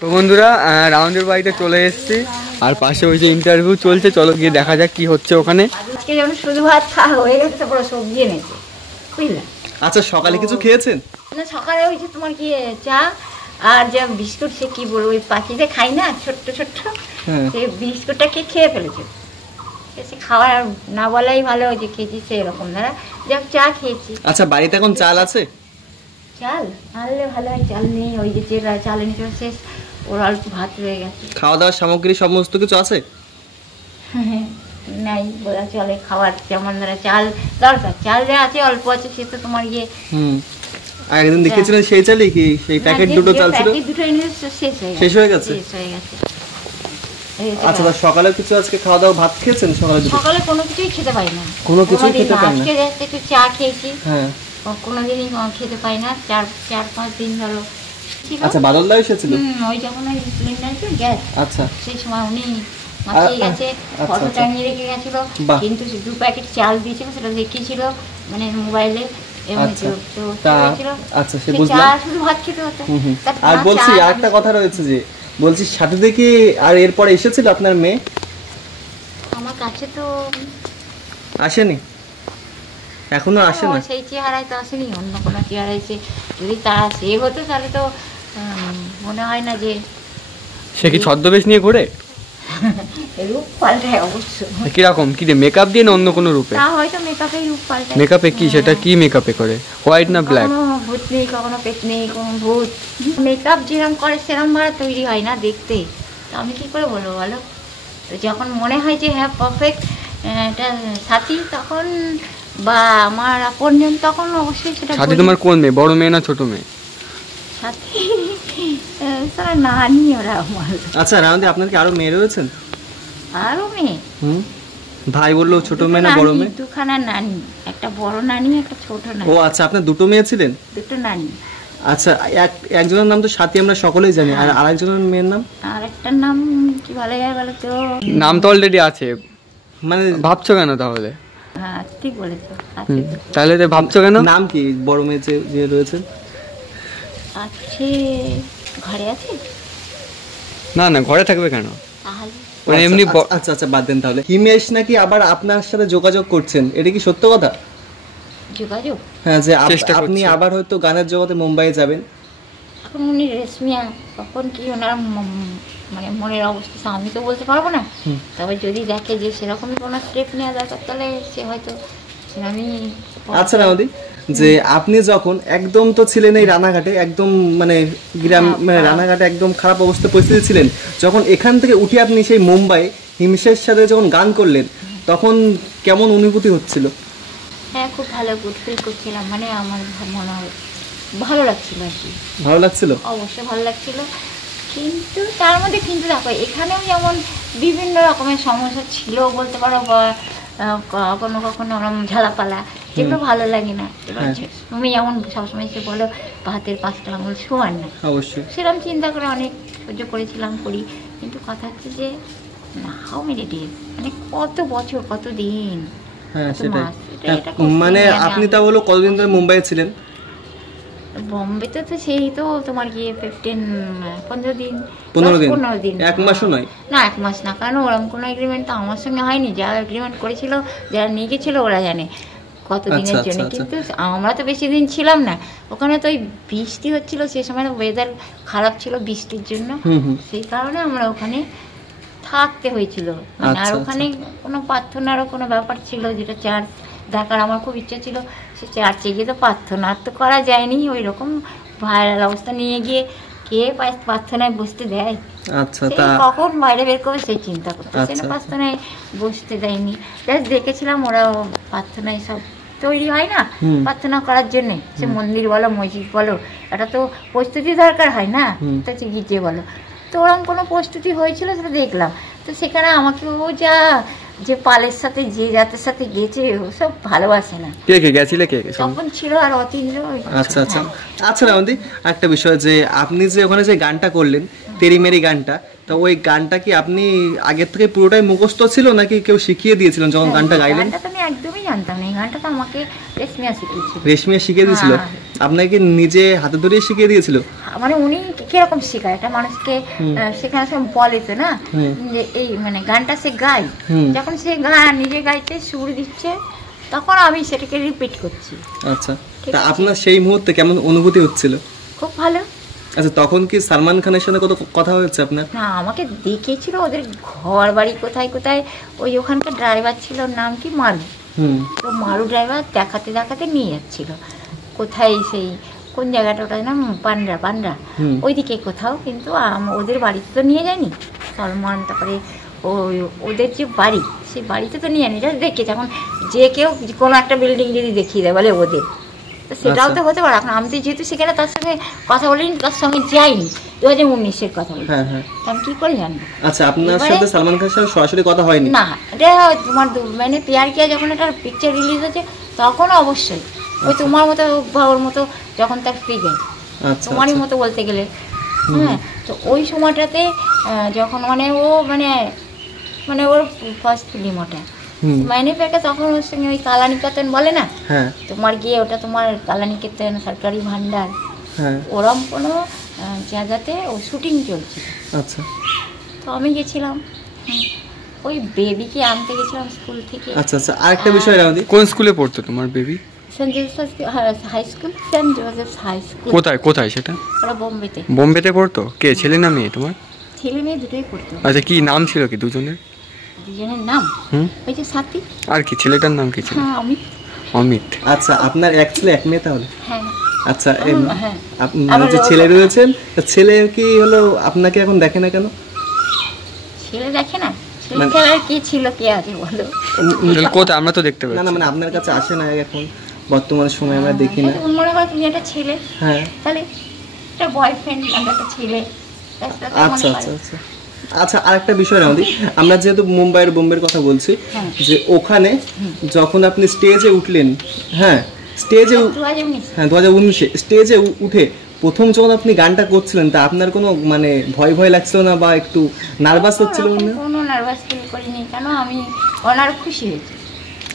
তো বন্ধুরা রাউন্ডের বাড়িতে চলে এসেছি আর পাশে ওই যে ইন্টারভিউ চলছে, চলো গিয়ে দেখা যাক কি হচ্ছে ওখানে। আজকে যেমন শুধু ভাত খাওয়া হয়ে গেছে, তো পুরো সবজি এনেছে বুঝলে। আচ্ছা সকালে কিছু খেয়েছেন? না সকালে ওই যে তোমার কি চা আর যে বিস্কুট, সে কি বলবো ওই পাখিতে খাই না ছোট্ট ছোট্ট, সেই বিস্কুটটাকে খেয়ে ফেলেছে। সে খাওয়ার না বলাই ভালো, যে খেয়েছি সেরকম না, যাক চা খেয়েছি। আচ্ছা বাড়িতে এখন চাল আছে? চাল আনলে ভালো হয়, চাল নেই, ওই যে চাল এনেছিল শেষ, ওর অল্প ভাত রয়ে গেছে। খাওয়া দাওয়ার সামগ্রী সমস্ত কিছু আছে? নাই বলা চলে, খাওয়ার যেমন ধরো চাল দরকার, চাল যা আছে অল্প আছে, সে তো তোমার ইয়ে আর একদিন দেখেছিলেন সেই চালই কি সেই প্যাকেট দুটো চাল ছিল? দুটো এনে শেষ হয়ে গেছে। আচ্ছা সকালে কিছু আজকে খাওয়া দাওয়া ভাত খেয়েছেন? সকালে কোনো কিছুই খেতে পাই না, কোনো কিছুই খেতে পাই না। আজকে একটু চা খেয়েছি, হ্যাঁ কোনোদিনই খেতে পাই না, 4-5 দিন ধরো। আচ্ছা বাদল দা এসেছিল? ওই যখন ওই সিলিন্ডার গ্যাস, আচ্ছা সেই সময় উনি মাখিয়ে গেছে, ফটো টাঙিয়ে রেখে গেছিল, কিন্তু 2 প্যাকেট চাল দিয়েছিল, সেটা দেখিয়েছিল মানে মোবাইলে। আচ্ছা সে বুঝলাম। শুধু ভাত খেতে হতো। আর বলছি আরেকটা কথা রয়েছে, যে বলছি সাথে থেকে আর এরপর এসেছিল আপনার মেয়ে? আমার কাছে তো আসেনি, এখনো আসে না। সেই চেহারায় তো আসেনি, অন্য কোনো চেহারায় এসে যদি তা সে হতো তাহলে তো মনে হয় না যে। সে কি ছদ্মবেশ নিয়ে ঘোরে? রূপ পাল্টায় অবশ্য। কিরকম, কি রে, মেকআপ দিয়ে না অন্য কোনো রূপে? তা হয়তো মেকআপে রূপ পাল্টায়। মেকআপে কি, সেটা কি মেকআপে করে, হোয়াইট না ব্ল্যাক? কখনো ভূত নেই, কখনো পেট নেই, কোনো ভূত। মেকআপ যেরকম করে সেরকম ভাবে তৈরি হয় না দেখতে, তো আমি কি করে বলবো বলো। তো যখন মনে হয় যে হ্যাঁ পারফেক্ট এটা সাথী, তখন বা আমার আপনজন, তখন অবশ্যই সেটা। সাথী তোমার কোন মেয়ে, বড় মেয়ে না ছোট মেয়ে? সাথী তারা নানি ওরা আমার। আচ্ছা রাউন্ডে আপনার কি আরো মেয়ে রয়েছেন? আরো মেয়ে? ভাই বললো ছোট মেয়ে না বড় মেয়ে? দুখানা নানি, একটা বড় নানি একটা ছোট নানি। ও আচ্ছা আপনার দুটো মেয়ে ছিলেন? দুটো নানি। আচ্ছা একজনের নাম তো সাথী আমরা সকলেই জানি, আর আরেকজনের মেয়ের নাম? আরেকটার নাম কি বলা যায় বলো তো? নাম তো অলরেডি আছে, মানে ভাবছো কেন তাহলে? হ্যাঁ ঠিক বলেছো, তাহলে ভাবছো কেন? নাম কি বড় মেয়ে যে রয়েছে? আছে, ঘরে আছে। না না, ঘরে থাকবে কেন? তাহলে মানে এমনি। আচ্ছা আচ্ছা বাদ দেন তাহলে। হিমেশ নাকি আবার আপনার সাথে যোগাযোগ করছেন, এটা কি সত্য কথা? যোগাযোগ? হ্যাঁ, যে আপনি আবার হয়তো গানের জগতে মুম্বাই যাবেন। এখন উনি রেশমিয়া, কখন কি ওনার মানে মনের অবস্থা আমি তো বলতে পারবো না, তবে যদি দেখে যে সেরকমই কোনো স্টেপ নেওয়া দরকার, তাহলে সে হয়তো আমি। আচ্ছা রাউদি, যে আপনি যখন একদম তো ছিলেন এই রানাঘাটে, একদম মানে গ্রাম, মানে রানাঘাটে একদম খারাপ অবস্থা পরিস্থিতি ছিলেন, যখন এখান থেকে উঠে আপনি সেই মুম্বাই হিমেশের সাথে যখন গান করলেন, তখন কেমন অনুভূতি হচ্ছিল? হ্যাঁ খুব ভালো, গুড ফিল করছিলাম, মানে আমার মনে হয় ভালো লাগছিল আর কি। ভালো লাগছিল? অবশ্যই ভালো লাগছিল, কিন্তু তার মধ্যে কিন্তু দেখো এখানেও যেমন বিভিন্ন রকমের সমস্যা ছিল বলতে পারো, বা কখনো কখনো ওরকম ঝালাপালা, যেগুলো ভালো লাগে না। এবার তুমি যেমন সবসময় সে বলো হাতের 5টা আঙুল সমান না, অবশ্যই সেরকম চিন্তা করে অনেক সহ্য করেছিলাম, করি। কিন্তু কথা হচ্ছে যে না, হাউ মেনি ডেজ, মানে কত বছর, কত দিন। হ্যাঁ সেটাই, মানে আপনি তা হলো কতদিন ধরে মুম্বাইয়ে ছিলেন? বম্বেতে তো সেই তো তোমার গিয়ে 15 দিন। 15 দিন? 1 মাসও নয়? না 1 মাস না, কারণ ওরকম কোনো এগ্রিমেন্ট তো আমার সঙ্গে হয়নি। যারা এগ্রিমেন্ট করেছিল, যারা নিয়ে গেছিলো, ওরা জানে কত দিনের জন্য। কিন্তু আমরা তো বেশি দিন ছিলাম না ওখানে, তো ওই বৃষ্টি হচ্ছিল, সে সময় ওয়েদার খারাপ ছিল বৃষ্টির জন্য, সেই কারণে আমরা ওখানে থাকতে হয়েছিল। মানে আর ওখানে কোনো প্রার্থনারও কোনো ব্যাপার ছিল, যেটা চার্চ দেখার আমার খুব ইচ্ছা ছিল। সে চার্চে গিয়ে তো প্রার্থনা তো করা যায়নি, ওই রকম ভাইরাল অবস্থা নিয়ে গিয়ে কে প্রার্থনায় বসতে দেয়? আচ্ছা, কখন বাইরে বের করবে সেই চিন্তা করতে, সেটা প্রার্থনায় বসতে দেয়নি। জাস্ট দেখেছিলাম ওরা প্রার্থনায় সব তৈরি হয় না প্রার্থনা করার জন্য, সে মন্দির বলো মসজিদ বলো, এটা তো প্রস্তুতি দরকার হয় না, তো হচ্ছে গির্জে বলো, তো ওরকম কোনো প্রস্তুতি হয়েছিল সেটা দেখলাম। তো সেখানে আমাকে ও যা যে পালের সাথে যে জাতের সাথে গেছে, ও সব ভালোবাসে না। কে কে গেছিলে, কে তখন ছিল আর অতীন্দ্র। আচ্ছা আচ্ছা আচ্ছা রাউন্দি, একটা বিষয়, যে আপনি যে ওখানে যে গানটা করলেন, তেরি মেরি গানটা, তো ওই গানটা কি আপনি আগের থেকে পুরোটাই মুখস্থ ছিল, নাকি কেউ শিখিয়ে দিয়েছিলেন যখন গানটা গাইলেন? গানটা তো আমি একদমই জানতাম না, এই গানটা তো আমাকে রেশমিয়া শিখিয়েছিল। রেশমিয়া শিখিয়ে দিয়েছিল? আপনাকে নিজে হাতে ধরে শিখিয়ে দিয়েছিল? মানে উনি কিরকম শেখায় একটা মানুষকে, সেখানে সব বলে তো না যে এই মানে গানটা সে গায়, যখন সে নিজে গাইতে সুর দিচ্ছে তখন আমি সেটাকে রিপিট করছি। আচ্ছা, তা আপনার সেই মুহূর্তে কেমন অনুভূতি হচ্ছিল? খুব ভালো। আচ্ছা, তখন কি সালমান খানের সাথে কত কথা হয়েছে আপনার? না, আমাকে দেখেছিল, ওদের ঘর বাড়ি কোথায় কোথায়, ওই ওখানকার ড্রাইভার ছিল, নাম কি মারু, তো মারু ড্রাইভার দেখাতে দেখাতে নিয়ে যাচ্ছিল কোথায়, সেই কোন জায়গাটা ওটার নাম পান্ডা ওইদিকে কোথাও, কিন্তু ওদের বাড়িতে তো নিয়ে যায়নি সলমান, তারপরে ওই ওদের যে বাড়ি সেই বাড়িতে তো নিয়ে যায়নি, এটা দেখেছে। এখন যে কেউ কোনো একটা বিল্ডিং যদি দেখিয়ে দেয় বলে ওদের, তো সেটাও তো হতে পারে। এখন আমি তো যেহেতু সেখানে তার সঙ্গে কথা বলিনি, তার সঙ্গে যাইনি, 2019-এর কথা বলি, আমি কি করে জানবো? আচ্ছা, আপনার সাথে সালমান খানের সাথে সরাসরি কথা হয়নি? না, এটা তোমার মানে প্যার কিয়া যখন একটা পিকচার রিলিজ হচ্ছে তখন অবশ্যই ওই তোমার মতো ওর মতো যখন তার ফিগার তোমারই মতো বলতে গেলে, হ্যাঁ, তো ওই সময়টাতে যখন মানে ও মানে ওর ফার্স্ট ফিল্ম ওটা মাইনে প্যাকে, তখন ওর সঙ্গে ওই কালানিকেতন বলে না, তোমার গিয়ে ওটা তোমার কালানিকেতন সরকারি ভান্ডার, ওরম কোনো জায়গাতে ও শুটিং চলছে। আচ্ছা, তো আমি গেছিলাম, ওই বেবিকে আনতে গেছিলাম স্কুল থেকে। আচ্ছা আচ্ছা, আরেকটা বিষয় রাউদি, কোন স্কুলে পড়তো তোমার baby? Saint Joseph High School, Saint Joseph High School. কোথায় সেটা? ওরা বোম্বেতে। বোম্বেতে পড়তো? কে, ছেলে না মেয়ে তোমার? ছেলে মেয়ে দুটোই পড়তো। আচ্ছা, কি নাম ছিল কি দুজনের? দুজনের নাম ওই যে সাথী। আর কি ছেলেটার নাম কি ছিল? হ্যাঁ, অমিত। অমিত। আচ্ছা, আপনার এক ছেলে এক মেয়ে তাহলে? হ্যাঁ। আচ্ছা, আপনার যে ছেলে রয়েছেন, ছেলে কি হলো আপনাকে এখন দেখে না কেন? ছেলে দেখে না, ছেলে কি ছিল কি আছে বলো? কোথায় আমরা তো দেখতে পাই না, মানে আপনার কাছে আসে না এখন বর্তমান সময়ে, আমরা দেখি না। মনে হয় তুমি একটা ছেলে, হ্যাঁ, তাহলে একটা বয়ফ্রেন্ড, একটা ছেলে। আচ্ছা আচ্ছা আচ্ছা আচ্ছা, আরেকটা বিষয় রাউদি, আমরা যেহেতু বোম্বের কথা বলছি, যে ওখানে যখন আপনি স্টেজে উঠলেন, হ্যাঁ স্টেজে, হ্যাঁ 2019-এ স্টেজে উঠে প্রথম যখন আপনি গানটা করছিলেন, তা আপনার কোনো মানে ভয় লাগছিল না বা একটু নার্ভাস হচ্ছিল না? কোনো নার্ভাস ফিল করিনি, কেন আমি অনার খুশি হয়েছি।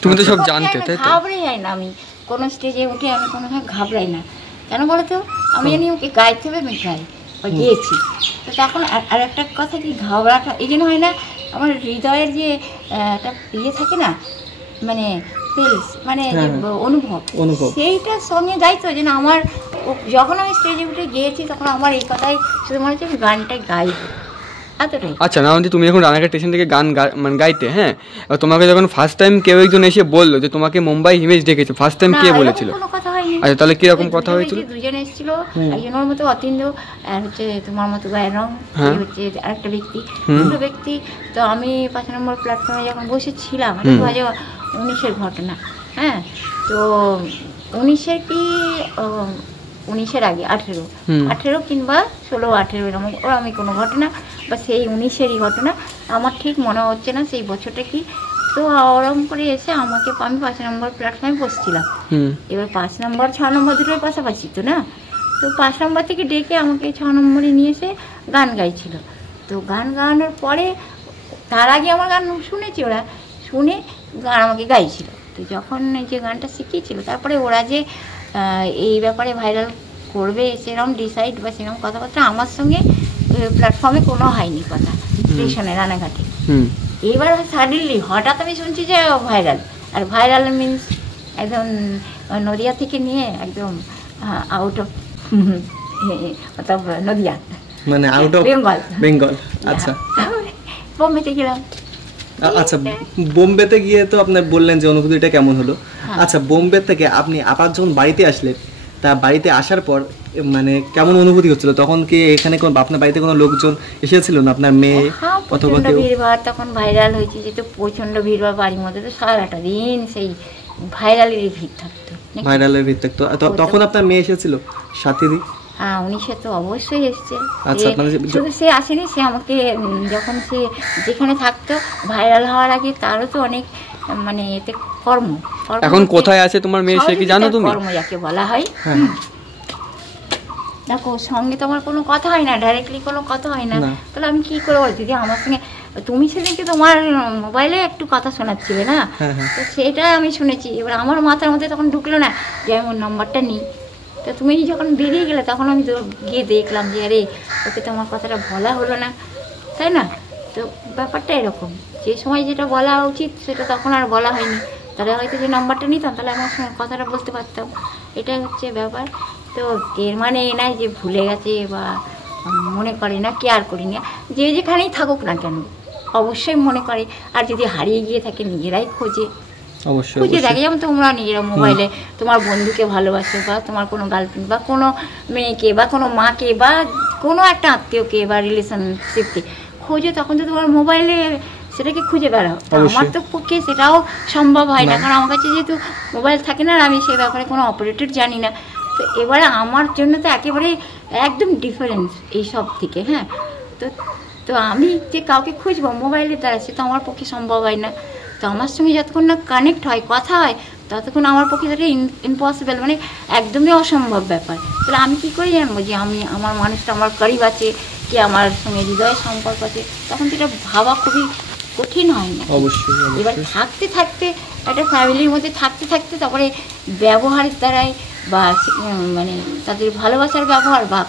তুমি তো সব জানতে, তাই তো? ঘাবড়ে যাই না আমি কোনো স্টেজে উঠে, আমি কোনো সময় ঘাবড়াই না। কেন বলো তো, আমি জানি ওকে গাইতে হবে, আমি গাই বা গিয়েছি। তো তখন আর একটা কথা কি, ঘাবড়াটা এই জন্য হয় না, আমার হৃদয়ের যে একটা ইয়ে থাকে না, মানে ফিলস, মানে অনুভব, সেইটার সঙ্গে গাইতো যেন আমার, যখন আমি স্টেজে উঠে গিয়েছি তখন আমার এই কথাই শুধু মনে হচ্ছে আমি গানটা গাইবো, এতটাই। আচ্ছা, না তুমি যখন রানাঘাট স্টেশন থেকে গান মানে গাইতে, হ্যাঁ, তোমাকে যখন ফার্স্ট টাইম কেউ একজন এসে বললো যে তোমাকে মুম্বাই হিমেশ ডেকেছে, ফার্স্ট টাইম কে বলেছিল? কোনো কথা হয়নি। আচ্ছা, তাহলে কিরকম কথা হয়েছিল? দুজন এসেছিল, একজনের মতো অতীন্দ্র, আর হচ্ছে তোমার মতো গায়ের রং, হচ্ছে আরেকটা ব্যক্তি, দুটো ব্যক্তি। তো আমি 5 নম্বর প্ল্যাটফর্মে যখন বসেছিলাম, 2019-এর ঘটনা, হ্যাঁ, তো 19-এর কি 19-এর আগে 18 কিংবা 16-18 এরকম আমি কোনো ঘটনা, বা সেই 19-এরই ঘটনা, আমার ঠিক মনে হচ্ছে না সেই বছরটা কি। তো ওরকম করে এসে আমাকে, আমি 5 নম্বর প্ল্যাটফর্মে বসছিলাম, এবার 5 নম্বর 6 নম্বর দুটোর পাশাপাশি তো না, তো 5 নম্বর থেকে ডেকে আমাকে 6 নম্বরে নিয়ে এসে গান গাইছিল। তো গান গাওয়ানোর পরে, তার আগে আমার গান শুনেছি, ওরা শুনে গান আমাকে গাইছিল। তো যখন যে গানটা শিখিয়েছিল, তারপরে ওরা যে এই ব্যাপারে ভাইরাল করবে সেরকম ডিসাইড বা সেরকম কথাবার্তা আমার সঙ্গে প্ল্যাটফর্মে কোনো হয়নি কথা, স্টেশনে রানাঘাটে। এইবার সাডেনলি হঠাৎ আমি শুনছি যে ভাইরাল, আর ভাইরাল মিনস একদম নদিয়া থেকে নিয়ে একদম আউট অফ নদিয়া, মানে আউট অফ বেঙ্গল। আচ্ছা, বোম্বেতে গেলাম। আচ্ছা, বোম্বেতে গিয়ে তো আপনার বললেন যে অনুভূতিটা কেমন হলো। আচ্ছা, বোম্বে থেকে আপনি আবার যখন বাড়িতে আসলেন, তা বাড়িতে আসার পর মানে কেমন অনুভূতি হচ্ছিল? তখন কি এখানে আপনার বাড়িতে কোনো লোকজন এসেছিল না, আপনার মেয়ে অথবা কেউ? ভিড়ভাড়, তখন ভাইরাল হয়েছে যেহেতু প্রচন্ড ভিড়ভাড়, বাড়ির মধ্যে তো সারাটা দিন সেই ভাইরালেরই ভিড় থাকতো, ভাইরালের ভিড় থাকতো। তখন আপনার মেয়ে এসেছিল সাথীদি? হ্যাঁ, 19-এ তো অবশ্যই এসছে। শুধু সে আসেনি, সে আমাকে যখন সে যেখানে থাকতো ভাইরাল হওয়ার আগে, তারও তো অনেক মানে এতে কর্ম। এখন কোথায় আছে তোমার মেয়ে, সে কি জানো তুমি? কর্ম যাকে বলা হয়। দেখো, সঙ্গে তো আমার কোনো কথা হয় না, ডাইরেক্টলি কোনো কথা হয় না, তাহলে আমি কি করে বলছি যে আমার সঙ্গে তুমি সেদিনকে তোমার মোবাইলে একটু কথা শোনাচ্ছিলে না, তো সেটাই আমি শুনেছি। এবার আমার মাথার মধ্যে তখন ঢুকলো না যে আমি ওর নাম্বারটা নিই, তো তুমি যখন বেরিয়ে গেলে তখন আমি গিয়ে দেখলাম যে আরে ওকে তো আমার কথাটা বলা হলো না, তাই না? তো ব্যাপারটা এরকম, যে সময় যেটা বলা উচিত সেটা তখন আর বলা হয়নি, তাহলে হয়তো যে নাম্বারটা নিতাম তাহলে আমার সঙ্গে কথাটা বলতে পারতাম, এটাই হচ্ছে ব্যাপার। তো এর মানে এ নাই যে ভুলে গেছে বা মনে করে না, কেয়ার করি না, যে যেখানেই থাকুক না কেন অবশ্যই মনে করে। আর যদি হারিয়ে গিয়ে থাকে নিজেরাই খোঁজে, অবশ্যই খুঁজে দেখে। যেমন তোমরা নিজেরা মোবাইলে তোমার বন্ধুকে ভালোবাসো বা তোমার কোনো গার্লফ্রেন্ড বা কোনো মেয়েকে বা কোনো মাকে বা কোনো একটা আত্মীয়কে বা রিলেশনশিপকে খোঁজে, তখন তো তোমার মোবাইলে সেটাকে খুঁজে বেড়াও। আমার তো পক্ষে সেটাও সম্ভব হয় না, কারণ আমার কাছে যেহেতু মোবাইল থাকে না আর আমি সে ব্যাপারে কোনো অপারেটর জানি না। তো এবারে আমার জন্য তো একেবারে একদম ডিফারেন্স এই সব থেকে। হ্যাঁ, তো তো আমি যে কাউকে খুঁজবো মোবাইলের দ্বারা সে তো আমার পক্ষে সম্ভব হয় না। তো আমার সঙ্গে যতক্ষণ না কানেক্ট হয়, কথা হয়, ততক্ষণ আমার পক্ষে সেটা ইম্পসিবল, মানে একদমই অসম্ভব ব্যাপার। তাহলে আমি কী করে জানবো যে আমি আমার মানুষটা আমার করিব আছে কি আমার সঙ্গে হৃদয়ের সম্পর্ক আছে? তখন তো এটা ভাবা খুবই কঠিন হয় না? অবশ্যই। এবার থাকতে থাকতে একটা ফ্যামিলির মধ্যে থাকতে থাকতে তারপরে ব্যবহারের দ্বারাই বা মানে তাদের ভালোবাসার ব্যবহার বা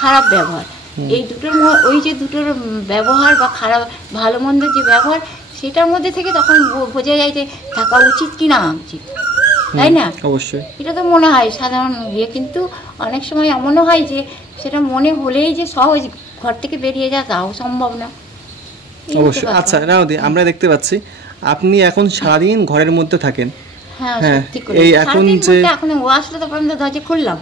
খারাপ ব্যবহার, এই দুটোর ওই যে দুটোর ব্যবহার বা খারাপ ভালো মন্দ যে ব্যবহার, সেটার মধ্যে থেকে তখন বোঝা যায় যে থাকা উচিত কি না উচিত, তাই না? অবশ্যই এটা তো মনে হয় সাধারণ ইয়ে, কিন্তু অনেক সময় এমনও হয় যে সেটা মনে হলেই যে সহজ ঘর থেকে বেরিয়ে যাওয়া তাও সম্ভব না। অবশ্যই। আচ্ছা রানুদি, আমরা দেখতে পাচ্ছি আপনি এখন সারাদিন ঘরের মধ্যে থাকেন। হ্যাঁ, এই এখন যে এখন ও আসলে তারপর আমি দরজা খুললাম,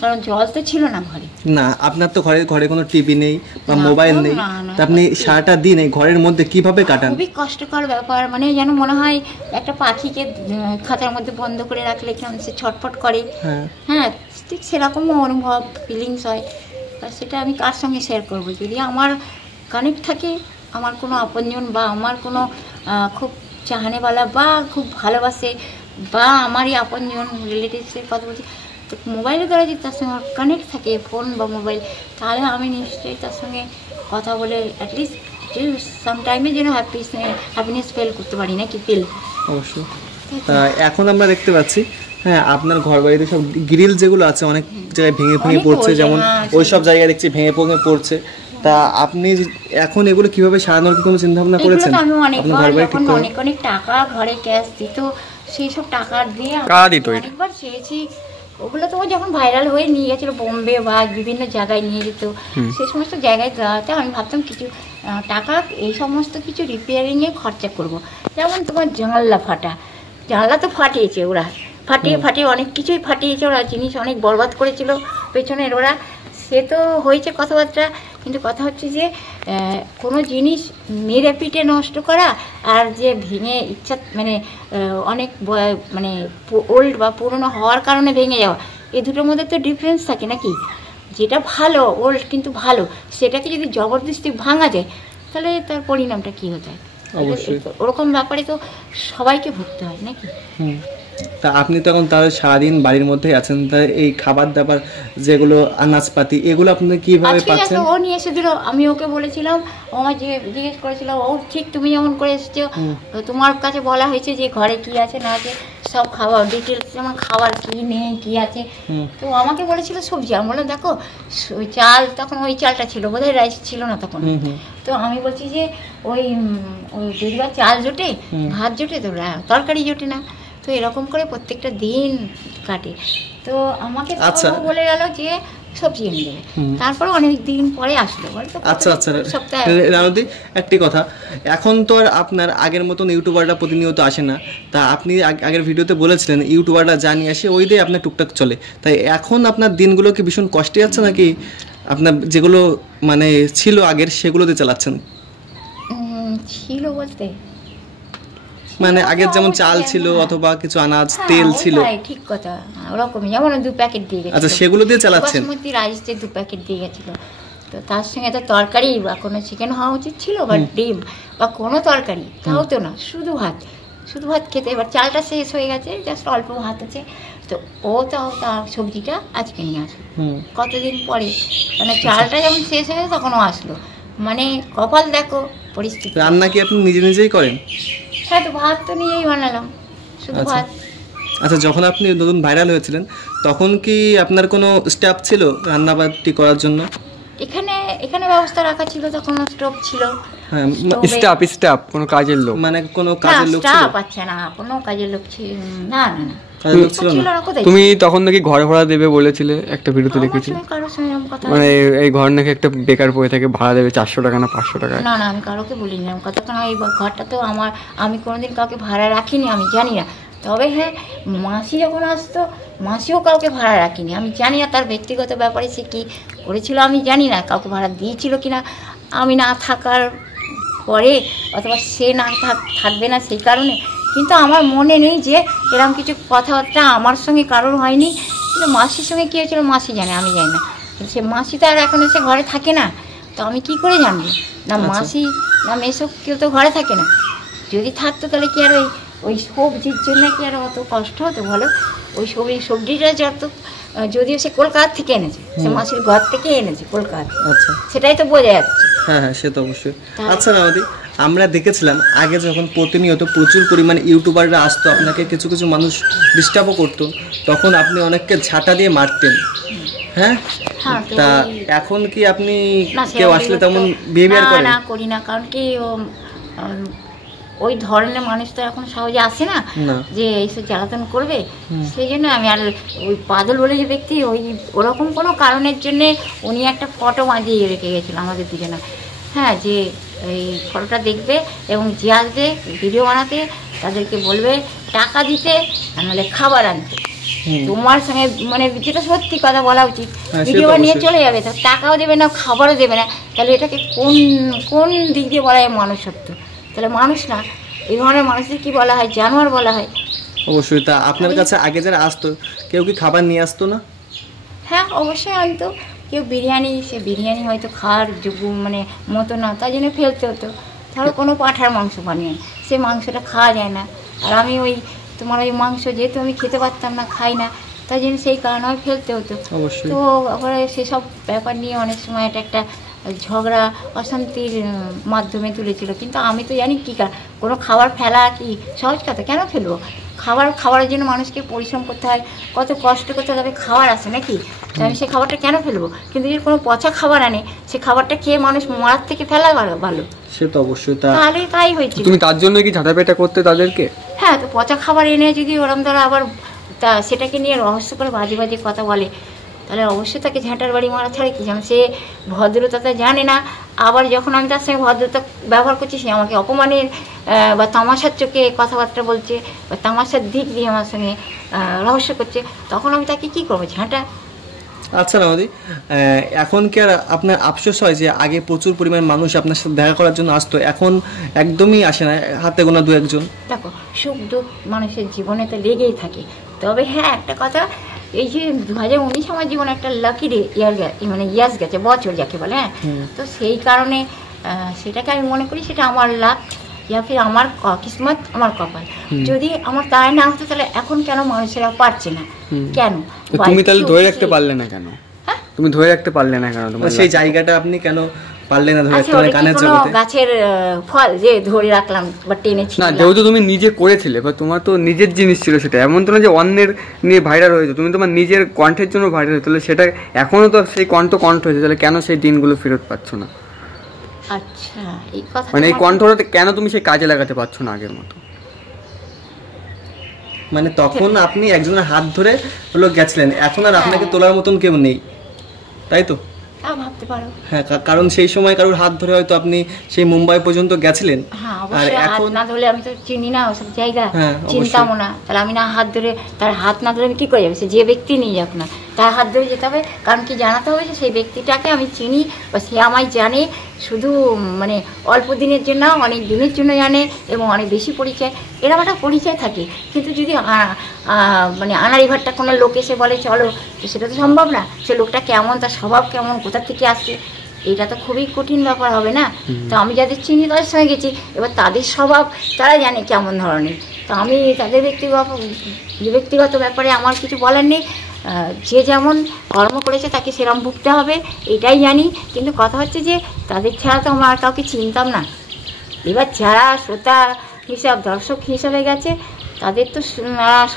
কারণ জল তো ছিল না ঘরে। না, আপনার তো ঘরে কোনো টিভি নেই বা মোবাইল নেই, তা আপনি সারাটা দিন এই ঘরের মধ্যে কিভাবে কাটান? খুবই কষ্টকর ব্যাপার, মানে যেন মনে হয় একটা পাখিকে খাঁচার মধ্যে বন্ধ করে রাখলে কেমন সে ছটফট করে। হ্যাঁ, ঠিক সেরকমও অনুভব, ফিলিংস হয়। আর সেটা আমি কার সঙ্গে শেয়ার করবো? যদি আমার কানেক্ট থাকে, আমার কোনো আপনজন বা আমার কোনো খুব চাহানেওয়ালা বা খুব ভালোবাসে বা আমারই আপনজন রিলেটিভসের কথা বলছি, তো মোবাইলের দ্বারা যদি তার সঙ্গে কানেক্ট থাকে, ফোন বা মোবাইল, তাহলে আমি নিশ্চয়ই তার সঙ্গে কথা বলে অ্যাটলিস্ট সামটাইমে যেন হ্যাপিনেস ফিল করতে পারি, নাকি ফিল। অবশ্যই। তা এখন আমরা দেখতে পাচ্ছি হ্যাঁ আপনার ঘর বাড়িতে সব গ্রিল যেগুলো আছে অনেক জায়গায় ভেঙে পড়ছে, যেমন ওই সব জায়গায় দেখছি ভেঙে পড়ছে। তা আপনি এখন এগুলো কিভাবে সারানোর কি কোনো চিন্তা ভাবনা করেছেন? আমি অনেক টাকা ঘরে ক্যাশ দিত, সেই সব টাকা দিয়ে অনেকবার চেয়েছি। ওগুলো তো যখন ভাইরাল হয়ে নিয়ে গেছিলো বোম্বে বা বিভিন্ন জায়গায় নিয়ে যেত, সেই সমস্ত জায়গায় দেওয়াতে আমি ভাবতাম কিছু টাকা এই সমস্ত কিছু রিপেয়ারিংয়ে খরচা করব। যেমন তোমার জানলা তো ফাটিয়েছে ওরা, ফাটিয়ে অনেক কিছুই ফাটিয়েছে ওরা, জিনিস অনেক বরবাদ করেছিল পেছনের ওরা। সে তো হয়েছে কথাবার্তা, কিন্তু কথা হচ্ছে যে কোনো জিনিস মেরে পিটে নষ্ট করা আর যে ভেঙে ইচ্ছা মানে অনেক মানে ওল্ড বা পুরনো হওয়ার কারণে ভেঙে যাওয়া, এই দুটোর মধ্যে তো ডিফারেন্স থাকে নাকি? যেটা ভালো ওল্ড কিন্তু ভালো, সেটাকে যদি জবরদস্তি ভাঙা যায় তাহলে তার পরিণামটা কী হতে হয়? ওরকম ব্যাপারে তো সবাইকে ভুগতে হয় নাকি? তা আপনি তখন তাহলে সারাদিন বাড়ির মধ্যেই আছেন, তা এই খাবার দাবার যেগুলো আনাজপাতি এগুলো আপনি কিভাবে পাচ্ছেন? ও নিয়ে এসে দিল, আমি ওকে বলেছিলাম, ও আমার জিজ্ঞেস করেছিল, ও ঠিক তুমি যেমন করে এসেছো, তোমার কাছে বলা হয়েছে যে ঘরে কি আছে না আছে সব খাবার ডিটেলস, যেমন খাবার কি নেই কি আছে। তো আমাকে বলেছিল সবজি, আমি বললাম দেখো ওই চাল, তখন ওই চালটা ছিল বোধহয়, রাইস ছিল না তখন। তো আমি বলছি যে ওই যদি বা চাল জোটে ভাত জোটে তো তরকারি জোটে না, তো এরকম করে প্রত্যেকটা দিন কাটে। তো আমাকে বলে গেল যে সবজি এনে দেবে, তারপরে অনেক দিন পরে আসলো। আচ্ছা রানুদি, একটি কথা, এখন তো আর আপনার আগের মতন ইউটিউবাররা প্রতিনিয়ত আসে না। তা আপনি আগের ভিডিওতে বলেছিলেন ইউটিউবাররা যা নিয়ে আসে ওই দিয়ে আপনার টুকটাক চলে, তাই এখন আপনার দিনগুলো কি ভীষণ কষ্টে যাচ্ছে নাকি আপনার যেগুলো মানে ছিল আগের সেগুলোতে চালাচ্ছেন? ছিল বলতে মানে আগের যেমন চাল ছিল অথবা কিছু আনাজ তেল ছিল, ঠিক কথা, ওরকমই যেমন 2 প্যাকেট দিয়ে গেছিল। আচ্ছা, সেগুলো দিয়ে চালাচ্ছেন? বাসমতি রাইস দিয়ে 2 প্যাকেট দিয়ে গেছিল। তো তার সঙ্গে তো তরকারি বা কোনো চিকেন হওয়া উচিত ছিল বা ডিম বা কোনো তরকারি, তাও তো না, শুধু ভাত খেতে। এবার চালটা শেষ হয়ে গেছে, জাস্ট অল্প ভাত আছে। তো ও তাও তার সবজিটা আজকে নিয়ে আসলো কতদিন পরে, মানে চালটা যখন শেষ হয়ে গেছে তখন ও আসলো। মানে কপাল দেখো পরিস্থিতি। রান্না কি আপনি নিজেই করেন? হ্যাঁ, তো ভাত তো নিজেই বানালাম, শুধু ভাত। আচ্ছা, যখন আপনি নতুন ভাইরাল হয়েছিলেন তখন কি আপনার কোনো স্টাফ ছিল রান্নাবাড়ি করার জন্য? এখানে ব্যবস্থা রাখা ছিল, তখন স্টোভ ছিল। হ্যাঁ, স্টাফ কোনো কাজের লোক, মানে কোনো কাজের লোক ছিল? স্টাফ আছে না, কোনো কাজের লোক ছিল না, কাজের লোক ছিল না। তুমি তখন নাকি ঘর ভাড়া দেবে বলেছিলে, একটা ভিডিওতে দেখেছি। মানে এই ঘর নাকি একটা বেকার পড়ে থাকে, ভাড়া দেবে 400 টাকা না 500 টাকা। না না, আমি কারোকে বলিনি এরকম কথা, কারণ এই ঘরটা তো আমার, আমি কোনোদিন কাউকে ভাড়া রাখিনি, আমি জানি না। তবে হ্যাঁ, মাসি যখন আসতো, মাসিও কাউকে ভাড়া রাখিনি, আমি জানি না তার ব্যক্তিগত ব্যাপারে সে কী করেছিল, আমি জানি না কাউকে ভাড়া দিয়েছিল কিনা। আমি না থাকার পরে অথবা সে না থাকবে না সেই কারণে, কিন্তু আমার মনে নেই যে এরকম কিছু কথাবার্তা আমার সঙ্গে কারোর হয়নি। কিন্তু মাসির সঙ্গে কী হয়েছিল মাসি জানে, আমি জানি না। সে মাসি তো আর এখন এসে ঘরে থাকে না, তো আমি কি করে জানবো? না মাসি না মেসো কেউ তো ঘরে থাকে না। যদি থাকতো তাহলে কি আর ওই সবজির জন্য কি আর অত কষ্ট হতো বলো? ওই সবজিটা যত, যদিও সে কলকাতা থেকে এনেছে, সে মাসির ঘর থেকে এনেছে কলকাতা, আচ্ছা সেটাই তো বোঝা যাচ্ছে। হ্যাঁ হ্যাঁ, সে তো অবশ্যই। আচ্ছা রামাদি, আমরা দেখেছিলাম আগে যখন প্রতিনিয়ত প্রচুর পরিমাণে ইউটিউবাররা আসতো, আপনাকে কিছু কিছু মানুষ ডিস্টার্বও করতো, তখন আপনি অনেককে ঝাঁটা দিয়ে মারতেন। হ্যাঁ, তা এখন কি আপনি কেউ আসলে তেমন বিহেভিয়ার করেন? না, করি না, কারণ কি ওই ধরনের মানুষ তো এখন সহজে আসে না যে এইসব জ্বালাতন করবে, সেই জন্য আমি আর ওই বাদল বলে যে ব্যক্তি, ওরকম কোনো কারণের জন্যে উনি একটা ফটো বাঁধিয়ে রেখে গেছিল আমাদের দুজনে। হ্যাঁ, যে এই ফটোটা দেখবে এবং যে আসবে ভিডিও বানাতে তাদেরকে বলবে টাকা দিতে, আর নাহলে খাবার আনতে। তোমার সঙ্গে মানে যেটা সত্যি কথা বলা উচিত, ভিডিও নিয়ে চলে যাবে, তো টাকাও দেবে না, খাবারও দেবে না, তাহলে এটাকে কোন দিক দিয়ে বলা হয় মানুষত্ব? তাহলে মানুষ না, এই ধরনের মানুষদের কি বলা হয়? জানোয়ার বলা হয়। অবশ্যই। তা আপনার কাছে আগে যারা আসতো কেউ কি খাবার নিয়ে আসতো না? হ্যাঁ, অবশ্যই আনতো। কেউ বিরিয়ানি, সে বিরিয়ানি হয়তো খাওয়ার যোগ্য মানে মতো না, তাই জন্য ফেলতে হতো। ধরো কোনো পাঁঠার মাংস বানিয়ে, সে মাংসটা খাওয়া যায় না, আর আমি তোমার ওই মাংস যেহেতু আমি খেতে পারতাম না, খাই না, তাই জন্য সেই কারণে আমি ফেলতে হতো। তো আবার সেসব ব্যাপার নিয়ে অনেক সময় এটা একটা ঝগড়া অশান্তির মাধ্যমে তুলেছিল। কিন্তু আমি তো জানি কী কোনো খাবার ফেলা কি সহজ কথা? কেন ফেলবো? খাবারের জন্য মানুষকে পরিশ্রম করতে হয়, কত কষ্ট করতে হয়, তবে খাবার আসে নাকি? তো আমি সেই খাবারটা কেন ফেলবো? কিন্তু যদি কোনো পচা খাবার আনে, সে খাবারটা খেয়ে মানুষ মরার থেকে ফেলা ভালো। সে তো অবশ্যই। তাহলে তাই হয়েছে। তুমি তার জন্য কি ঝাঁটাপেটা করতে তাদেরকে? হ্যাঁ, তো পচা খাবার এনে যদি ওরম দ্বারা আবার সেটাকে নিয়ে রহস্য করে বাজে বাজে কথা বলে, তাহলে অবশ্যই তাকে ঝাঁটার বাড়ি মারা ছাড়া কি? সে ভদ্রতা জানে না। আবার যখন আমি তার সঙ্গে ভদ্রতা ব্যবহার করছি, সে আমাকে অপমানের বা তামাশার চোখে কথাবার্তা বলছে, বা তামাশার দিক দিয়ে আমার সঙ্গে রহস্য করছে, তখন আমি তাকে কী করবো? ঝাঁটা। আচ্ছা রামাদি, এখন কি আর আপনার আফসোস হয় যে আগে প্রচুর পরিমাণ মানুষ আপনার সাথে দেখা করার জন্য আসতো, এখন একদমই আসে না, হাতে গোনা 2-1 জন? দেখো, সুখ দুঃখ মানুষের জীবনে তো লেগেই থাকে। তবে হ্যাঁ, একটা কথা, এই যে 2019 আমার জীবনে একটা লাকি ইয়ার্স গেছে, বছর যাকে বলে। হ্যাঁ, তো সেই কারণে সেটাকে আমি মনে করি সেটা আমার লাক, ইয়া ফির আমার কিসমত, আমার কপাল। যদি আমার তাই না হতো, তাহলে এখন কেন মানুষেরা পারছে না? কেন? তুমি তাহলে ধরে রাখতে পারলে না কেন? তুমি ধরে রাখতে পারলে না কেন? তোমার সেই জায়গাটা আপনি কেন পারলে না ধরে রাখতে? মানে গানের জগতে গাছের ফল যে ধরে রাখলাম বা টেনেছি না, যেহেতু তুমি নিজে করেছিলে বা তোমার তো নিজের জিনিস ছিল, সেটা এমন তো না যে অন্যের নিয়ে ভাইরাল হয়েছে, তুমি তোমার নিজের কণ্ঠের জন্য ভাইরাল হয়েছে, তাহলে সেটা এখনো তো সেই কণ্ঠ হয়েছে, তাহলে কেন সেই দিনগুলো ফেরত পাচ্ছ না? আচ্ছা, এই কথা মানে এই কণ্ঠটাতে কেন তুমি সেই কাজে লাগাতে পারছো না আগের মতো? মানে তখন আপনি একজনের হাত ধরে গেছিলেন, এখন আর আপনাকে তোলার মতন কেউ নেই, তাই তো? ভাবতে পারো। হ্যাঁ, কারণ সেই সময় কারোর হাত ধরে হয়তো আপনি সেই মুম্বাই পর্যন্ত গেছিলেন। আর এখন না ধরলে আমি তো চিনি না ওসব জায়গা, চিনতামও না, তাহলে আমি না হাত ধরে, তার হাত না ধরে আমি কী করে যাবো? সে যে ব্যক্তি নিয়ে যাক না, তার হাত ধরে যেতে হবে। কারণ কি জানাতে হবে যে সেই ব্যক্তিটাকে আমি চিনি বা সে আমায় জানে, শুধু মানে অল্প দিনের জন্য, অনেক দিনের জন্য জানে এবং অনেক বেশি পরিচয়, এরকম একটা পরিচয় থাকে। কিন্তু যদি মানে আনাড়িভাট্টা কোনো লোক এসে বলে চলো, তো সেটা তো সম্ভব না। সে লোকটা কেমন, তার স্বভাব কেমন, কোথা থেকে আসছে, এটা তো খুবই কঠিন ব্যাপার হবে না? তো আমি যাদের চিনি তাদের সঙ্গে গেছি, এবার তাদের স্বভাব তারা জানে কেমন ধরনের, তো আমি তাদের ব্যক্তিগত ব্যাপারে আমার কিছু বলার নেই। যে যেমন কর্ম করেছে তাকে সেরকম ভুগতে হবে, এটাই জানি। কিন্তু কথা হচ্ছে যে তাদের ছাড়া তো আমার আর কাউকে চিনতাম না। এবার যারা শ্রোতা হিসাব, দর্শক হিসাবে গেছে, তাদের তো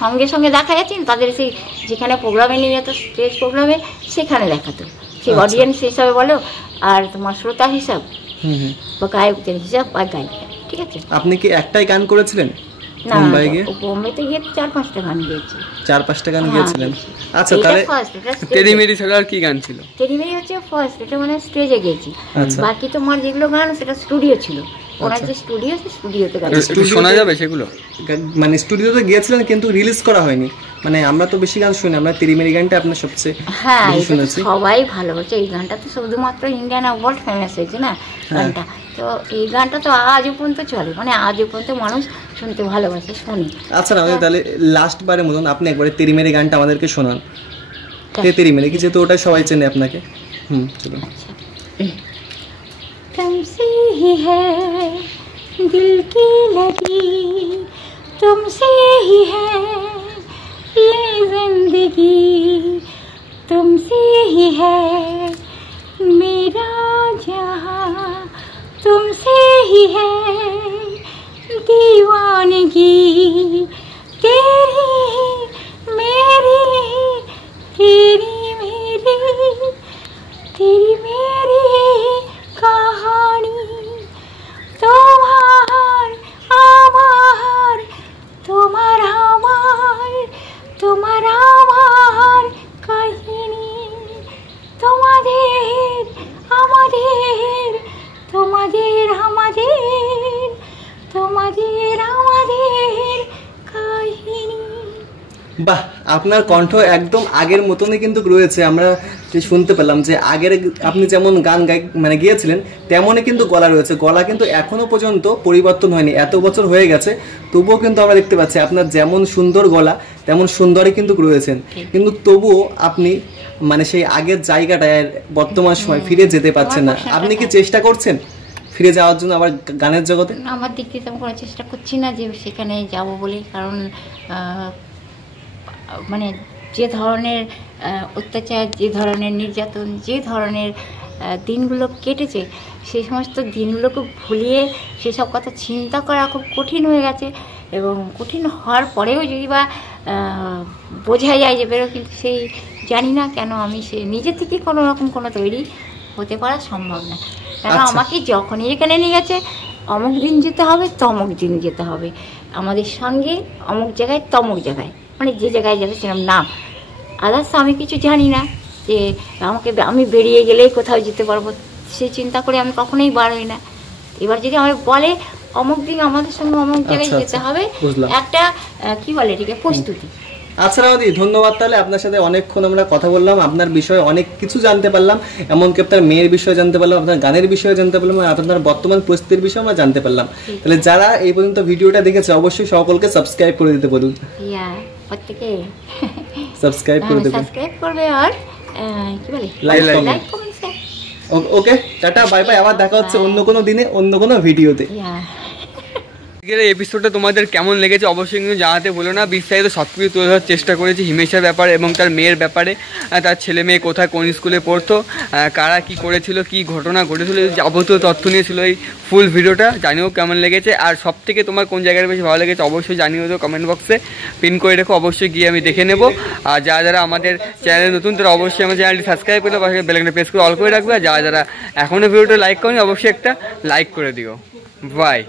সঙ্গে সঙ্গে দেখা যাচ্ছে না, তাদের সেই যেখানে প্রোগ্রামে নিয়ে যেত স্টেজ প্রোগ্রামে সেখানে দেখাতো, সেই অডিয়েন্স হিসাবে বলো আর তোমার শ্রোতা হিসাব বা গায়কদের হিসাব বা গায়িকা। ঠিক আছে, আপনি কি একটাই গান করেছিলেন না মুম্বাই গিয়ে? বোম্বেতে গিয়ে 4-5টা গান গিয়েছি। 4-5টা গান গিয়েছিলেন। আচ্ছা, তাহলে তেরি মেরি ছাড়া আর কি গান ছিল? তেরি মেরি হচ্ছে ফার্স্ট, এটা মানে স্টেজে গিয়েছি। বাকি তোমার যেগুলো গান সেটা স্টুডিও ছিল, ওনার যে স্টুডিও সেই স্টুডিওতে গান শোনা যাবে সেগুলো? মানে স্টুডিওতে গিয়েছিলেন কিন্তু রিলিজ করা হয়নি, মানে আমরা তো বেশি গান শুনি, আমরা তেরি মেরি গানটা আপনার সবচেয়ে হ্যাঁ শুনেছি, সবাই ভালোবাসে এই গানটা, তো শুধুমাত্র ইন্ডিয়ান ওয়ার্ল্ড ফেমাস হয়েছে না গানটা, তো এই গানটা তো আজও পর্যন্ত চলে, মানে আজও পর্যন্ত মানুষ শুনতে ভালোবাসে, শুনি। আচ্ছা আমাদের তাহলে লাস্ট বারের মতন আপনি একবারে তেরি মেরি গানটা আমাদেরকে শোনান। তেরি মেরি কি, যেহেতু ওটা সবাই চেনে আপনাকে। চলুন। तुमसे ही है दिल की लगी, तुमसे ही है ये जिंदगी, तुमसे ही है मेरा जहां, तुमसे ही है दीवानगी, तेरी मेरी तेरी मेरी तेरी मेरी कहानी, তোমার আমার তোমার আমার তোমার আমার কাহিনী, তোমাদের আমাদের তোমাদের আমাদের তোমাদের আমাদের কাহিনী। বাহ, আপনার কণ্ঠ একদম আগের মতনই কিন্তু রয়েছে, আমরা যে শুনতে পেলাম যে আগের আপনি যেমন গান মানে গিয়েছিলেন তেমনই কিন্তু গলা রয়েছে, গলা কিন্তু এখনো পর্যন্ত পরিবর্তন হয়নি, এত বছর হয়ে গেছে তবুও কিন্তু আমরা দেখতে পাচ্ছি আপনার যেমন সুন্দর গলা তেমন সুন্দরই কিন্তু রয়েছেন, কিন্তু তবুও আপনি মানে সেই আগের জায়গাটায় বর্তমান সময় ফিরে যেতে পারছেন না। আপনি কি চেষ্টা করছেন ফিরে যাওয়ার জন্য আবার গানের জগতে? আমার দিক থেকে আমি কোনো চেষ্টা করছি না যে সেখানে যাব বলে, কারণ মানে যে ধরনের অত্যাচার, যে ধরনের নির্যাতন, যে ধরনের দিনগুলো কেটেছে সেই সমস্ত দিনগুলোকে ভুলিয়ে সেসব কথা চিন্তা করা খুব কঠিন হয়ে গেছে, এবং কঠিন হওয়ার পরেও যদি বা বোঝা যায় যে বেরো, কিন্তু সেই জানি না কেন আমি সে নিজে থেকে কোনো রকম কোনো তৈরি হতে পারা সম্ভব না, কেন আমাকে যখনই এখানে নিয়ে গেছে অমুক দিন যেতে হবে তমুক দিন যেতে হবে, আমাদের সঙ্গে অমুক জায়গায় তমুক জায়গায়, মানে যে জায়গায় যাবে সেরকম নাম, আদার্স আমি কিছু জানি না যে আমাকে আমি বেরিয়ে গেলেই কোথাও যেতে পারবো, সেই চিন্তা করে আমি কখনোই বার হই না। এবার যদি আমার বলে অমুক দিন আমাদের সঙ্গে অমুক জায়গায় যেতে হবে, একটা কি বলে এটাকে প্রস্তুতি। আচ্ছা রামাদি, ধন্যবাদ। তাহলে আপনার সাথে অনেকক্ষণ আমরা কথা বললাম, আপনার বিষয়ে অনেক কিছু জানতে পারলাম, এমনকি আপনার মেয়ের বিষয়ে জানতে পারলাম, আপনার গানের বিষয়ে জানতে পারলাম, আপনার বর্তমান পরিস্থিতির বিষয়ে আমরা জানতে পারলাম। তাহলে যারা এই পর্যন্ত ভিডিওটা দেখেছে অবশ্যই সকলকে সাবস্ক্রাইব করে দিতে বলুন। প্রত্যেকে সাবস্ক্রাইব করে দেবেন, সাবস্ক্রাইব করবে আর কি বলে লাইক কমেন্ট। ওকে, টাটা, বাই বাই, আবার দেখা হচ্ছে অন্য কোনো দিনে অন্য কোনো ভিডিওতে। আজকের এই এপিসোডটা তোমাদের কেমন লেগেছে অবশ্যই কিন্তু জানাতে বলো না। বিস্তারিত সব কিছু তুলে ধরার চেষ্টা করেছি, হিমেশার ব্যাপারে এবং তার মেয়ের ব্যাপারে, তার ছেলে মেয়ে কোথায় কোন স্কুলে পড়তো, কারা কি করেছিল, কি ঘটনা ঘটেছিল, যাবতীয় তথ্য নিয়েছিল এই ফুল ভিডিওটা। জানিও কেমন লেগেছে, আর সব থেকে তোমার কোন জায়গাটা বেশি ভালো লেগেছে অবশ্যই জানিও তো কমেন্ট বক্সে পিন করে রেখো, অবশ্যই গিয়ে আমি দেখে নেব। আর যারা যারা আমাদের চ্যানেলে নতুন তারা অবশ্যই আমার চ্যানেলটি সাবস্ক্রাইব করে পাশে বেল আইকনটা প্রেস করে অল করে রাখবে, আর যারা যারা এখনও ভিডিওটা লাইক করনি অবশ্যই একটা লাইক করে দিও। বাই।